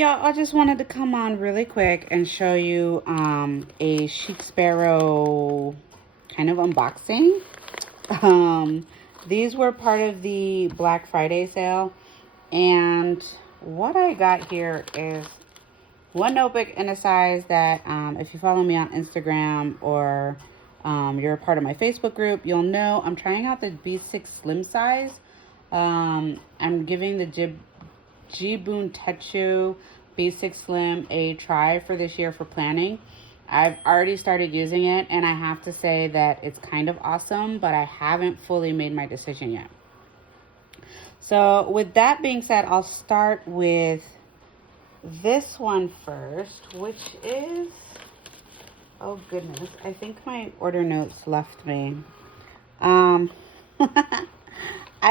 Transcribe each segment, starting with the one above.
y'all, I just wanted to come on really quick and show you a Chic Sparrow kind of unboxing. These were part of the Black Friday sale, and what I got here is one notebook in a size that if you follow me on Instagram or you're a part of my Facebook group, you'll know I'm trying out the B6 Slim size. I'm giving the Jibun Tetsu B6 Slim a try for this year for planning. I've already started using it, and I have to say that it's kind of awesome, but I haven't fully made my decision yet. So with that being said, I'll start with this one first, which is, oh goodness, I think my order notes left me. I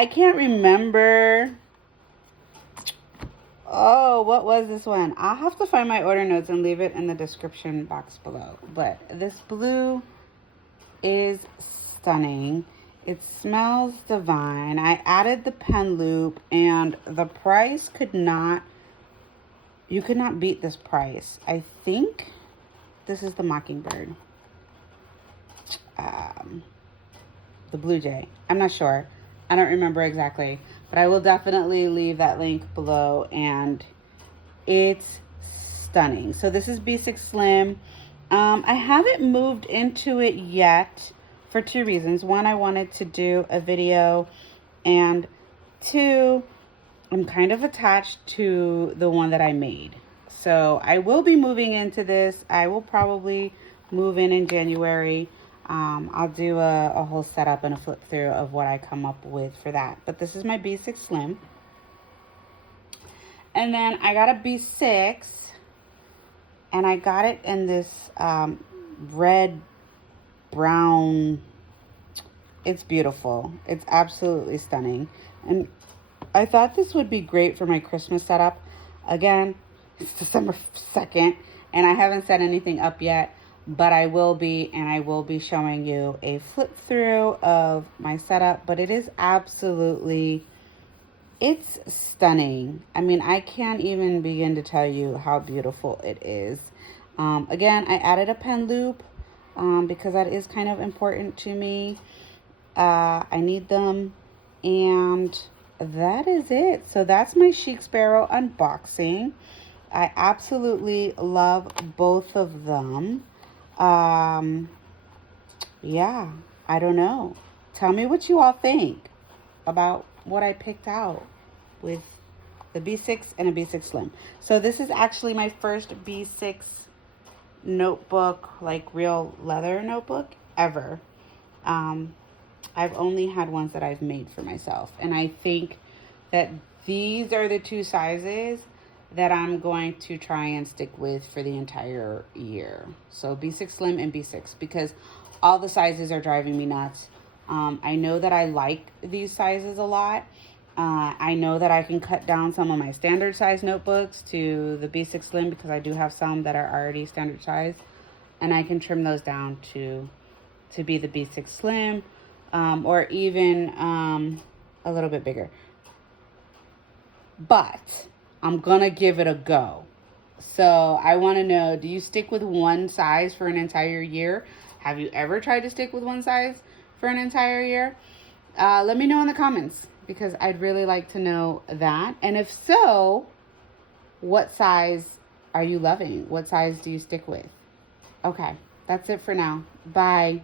can't remember. Oh, what was this one? I'll have to find my order notes and leave it in the description box below. But this blue is stunning. It smells divine. I added the pen loop, and the price you could not beat this price. I think this is the Mockingbird. The Blue Jay. I'm not sure. I don't remember exactly, but I will definitely leave that link below, and it's stunning. So this is B6 Slim. I haven't moved into it yet for two reasons. One, I wanted to do a video, and two, I'm kind of attached to the one that I made. So I will be moving into this. I will probably move in January. I'll do a whole setup and a flip through of what I come up with for that. But this is my B6 Slim. And then I got a B6, and I got it in this red, brown. It's beautiful. It's absolutely stunning. And I thought this would be great for my Christmas setup. Again, it's December 2nd, and I haven't set anything up yet. But I will be, and I will be showing you a flip through of my setup. But it is absolutely, it's stunning. I mean, I can't even begin to tell you how beautiful it is. Again, I added a pen loop because that is kind of important to me. I need them, and that is it. So that's my Chic Sparrow unboxing. I absolutely love both of them. Yeah, I don't know. Tell me what you all think about what I picked out with the B6 and a B6 Slim. So this is actually my first B6 notebook, like real leather notebook ever. I've only had ones that I've made for myself, and I think that these are the two sizes that I'm going to try and stick with for the entire year. So B6 Slim and B6, because all the sizes are driving me nuts. I know that I like these sizes a lot. I know that I can cut down some of my standard size notebooks to the B6 Slim, because I do have some that are already standard size, and I can trim those down to be the B6 Slim, or even a little bit bigger. But I'm gonna give it a go. So I want to know, do you stick with one size for an entire year? Have you ever tried to stick with one size for an entire year? Let me know in the comments, because I'd really like to know that. And if so, what size are you loving? What size do you stick with? Okay, that's it for now. Bye.